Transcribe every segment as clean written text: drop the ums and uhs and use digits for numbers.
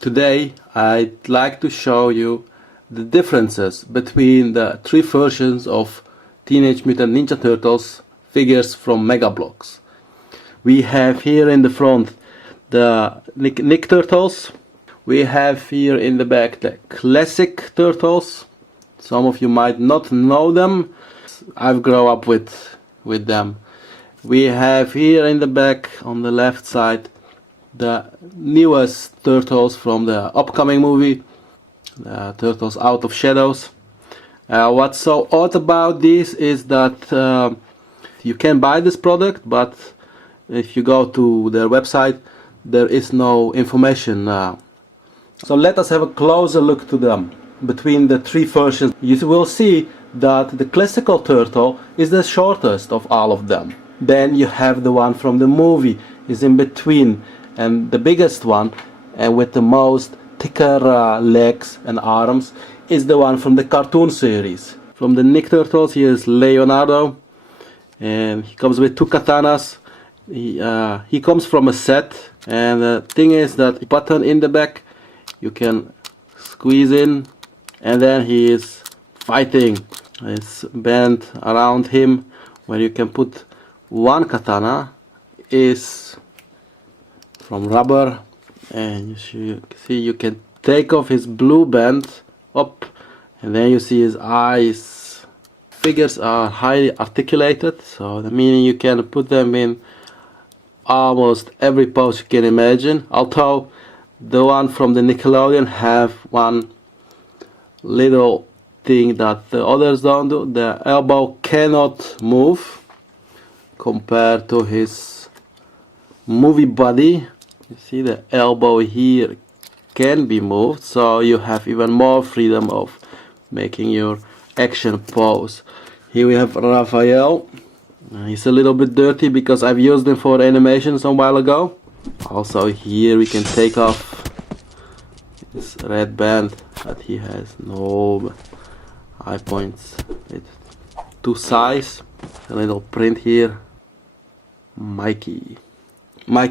Today I'd like to show you the differences between the three versions of Teenage Mutant Ninja Turtles figures from Mega Bloks. We have here in the front the Nick Turtles. We have here in the back the classic Turtles. Some of you might not know them. I've grown up with them. We have here in the back on the left side the newest Turtles from the upcoming movie, the Turtles Out of Shadows. What's so odd about this is that you can buy this product, but if you go to their website there is no information. So let us have a closer look to them. Between the three versions you will see that the classical turtle is the shortest of all of them. Then you have the one from the movie is in between, and the biggest one and with the most thicker legs and arms is the one from the cartoon series. From the Nick Turtles, he is Leonardo, and he comes with two katanas. He comes from a set, and the thing is that button in the back you can squeeze in, and then he is fighting. It's bent around him where you can put one katana is from rubber, and you see you can take off his blue band up, and then you see his eyes. Figures are highly articulated, so that meaning you can put them in almost every pose you can imagine. Although the one from the Nickelodeon have one little thing that the others don't do. The elbow cannot move compared to his movie body. You see the elbow here can be moved, so you have even more freedom of making your action pose. Here we have Raphael. He's a little bit dirty because I've used him for animations a while ago. Also here we can take off this red band, but he has no eye points with two sides. A little print here. Mikey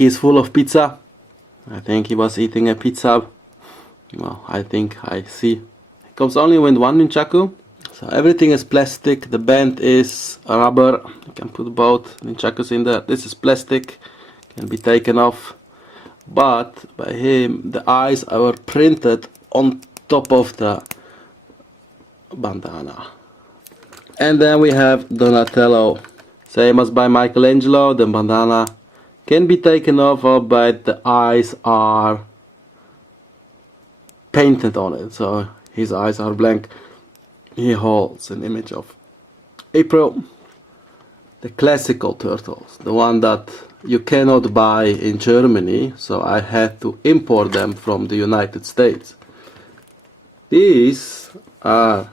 is full of pizza. I think he was eating a pizza. Well, I think I see. It comes only with one nunchaku. So everything is plastic. The band is rubber. You can put both nunchakus in there. This is plastic. Can be taken off. But by him, the eyes are printed on top of the bandana. And then we have Donatello. Same as by Michelangelo, the bandana can be taken off, but the eyes are painted on it, so his eyes are blank. He holds an image of April. The classical turtles, the one that you cannot buy in Germany, so I had to import them from the United States. These are,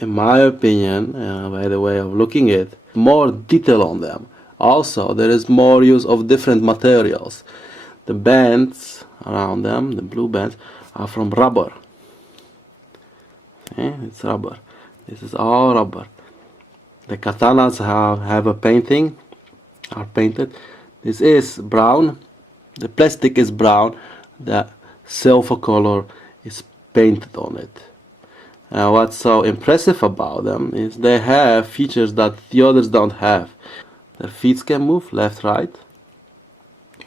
in my opinion, by the way of looking at it, more detail on them. Also, there is more use of different materials. The bands around them, the blue bands, are from rubber. Okay, it's rubber. This is all rubber. The katanas have a painting, are painted. This is brown. The plastic is brown. The silver color is painted on it. What's so impressive about them is they have features that the others don't have. Their feet can move left, right.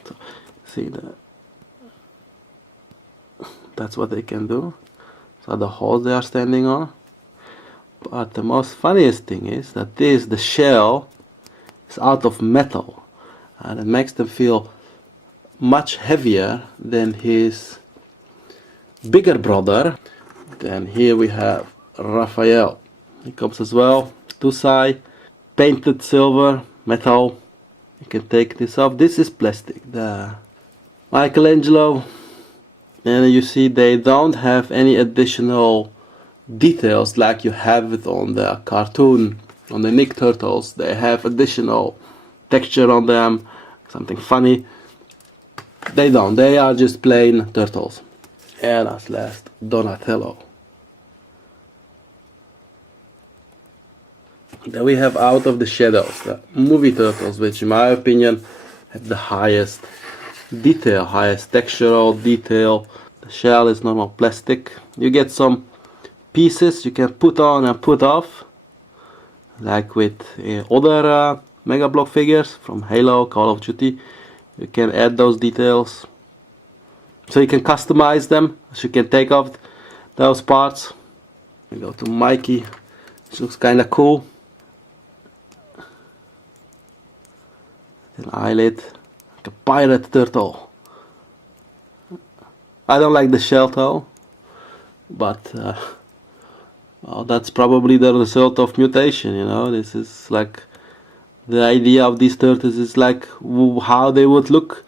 So, see that? That's what they can do. So the holes they are standing on. But the most funniest thing is that the shell is out of metal, and it makes them feel much heavier than his bigger brother. Then here we have Raphael. He comes as well, two sides, painted silver, metal. You can take this off. This is plastic. The Michelangelo, and you see they don't have any additional details like you have it on the cartoon, on the Nick Turtles. They have additional texture on them, something funny. They don't. They are just plain turtles. And as last, Donatello. Then we have Out of the Shadows, the movie turtles, which in my opinion have the highest detail, highest textural detail. The shell is normal plastic. You get some pieces you can put on and put off, like with other Mega Block figures from Halo, Call of Duty. You can add those details, so you can customize them. So you can take off those parts. We go to Mikey, which looks kinda cool. An eyelid, like a pirate turtle. I don't like the shell though, but well, that's probably the result of mutation, you know. This is like, the idea of these turtles is like how they would look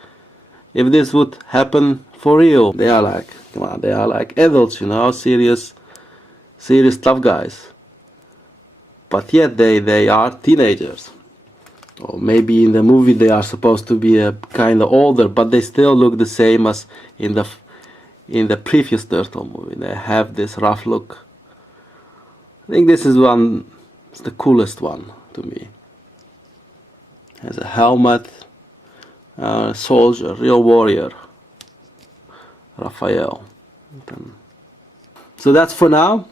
if this would happen for real. They are like, come on, they are like adults, you know, serious tough guys. But yet they are teenagers. Or maybe in the movie they are supposed to be kind of older, but they still look the same as in the previous Turtle movie. They have this rough look. I think this is it's the coolest one to me. Has a helmet, soldier, real warrior, Raphael. So that's for now.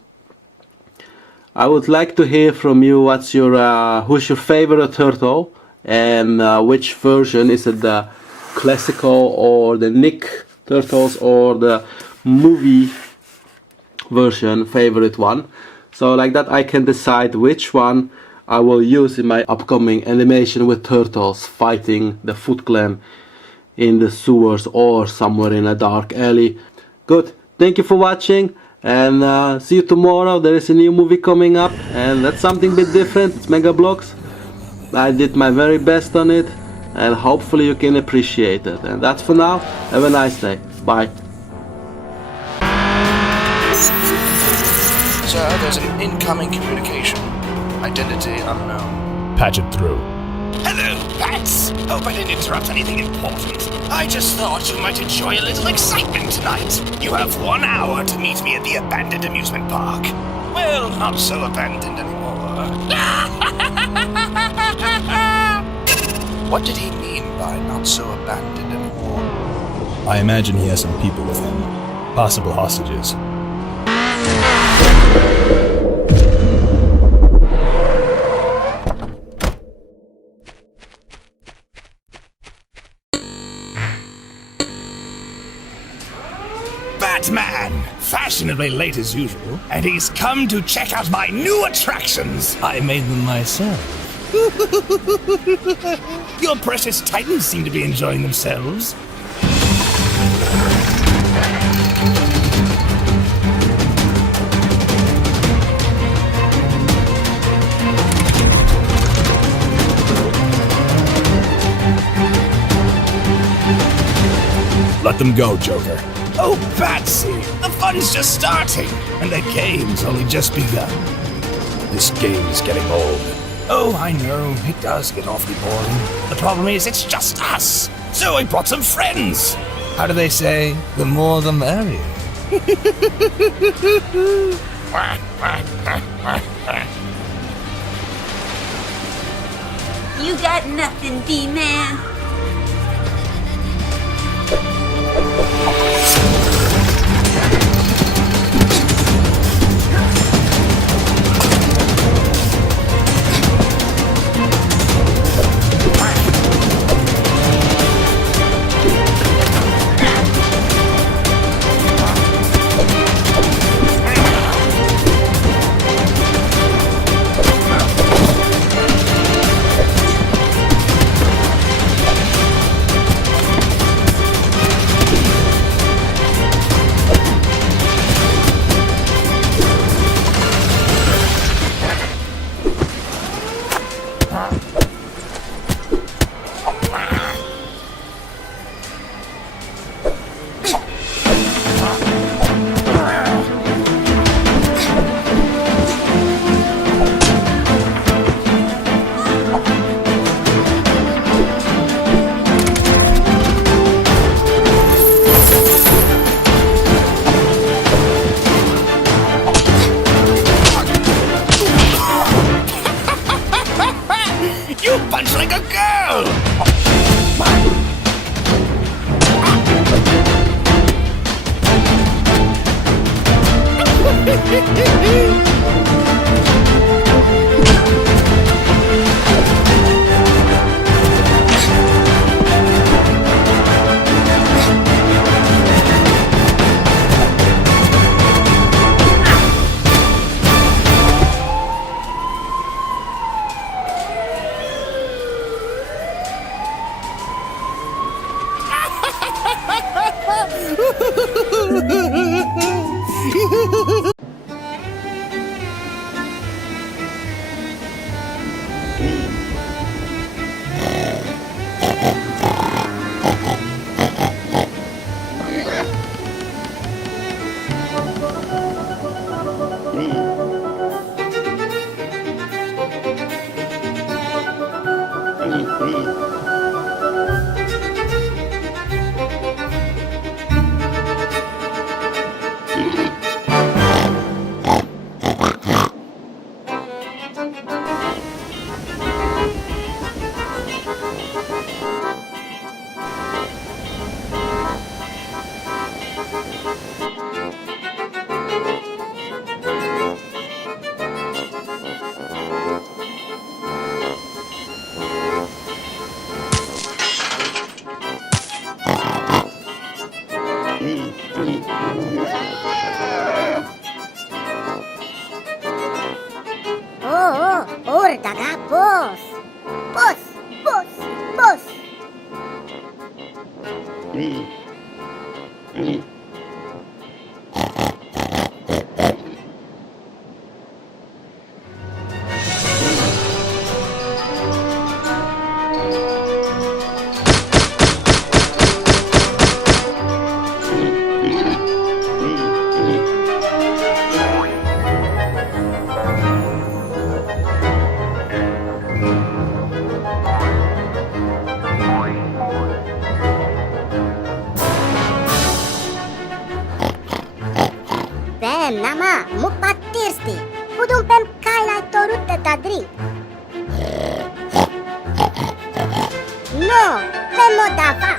I would like to hear from you. Who's your favorite turtle, and which version? Is it the classical or the Nick Turtles or the movie version favorite one? So like that I can decide which one I will use in my upcoming animation with turtles fighting the Foot Clan in the sewers or somewhere in a dark alley. Good, thank you for watching, and see you tomorrow. There is a new movie coming up, and that's something a bit different. It's Mega Blocks. I did my very best on it, and hopefully you can appreciate it. And that's for now. Have a nice day. Bye. Sir, there's an incoming communication. Identity unknown. Patch it through. Hello, Bats! Hope I didn't interrupt anything important. I just thought you might enjoy a little excitement tonight. You have 1 hour to meet me at the abandoned amusement park. Well, not so abandoned anymore. What did he mean by not so abandoned anymore? I imagine he has some people with him. Possible hostages. Batman! Fashionably late as usual, and he's come to check out my new attractions. I made them myself. Your precious titans seem to be enjoying themselves. Let them go, Joker. Oh, Batsy! The fun's just starting, and the game's only just begun. This game is getting old. Oh, I know, it does get awfully boring. The problem is, it's just us. So I brought some friends. How do they say? The more the merrier. You got nothing, B-Man. Orada da boss. Boss, boss, boss. Pem nama mukpat tirsti. Pudum pem kailai torutta ta drink. No, pemo dafa.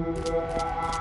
Thank you.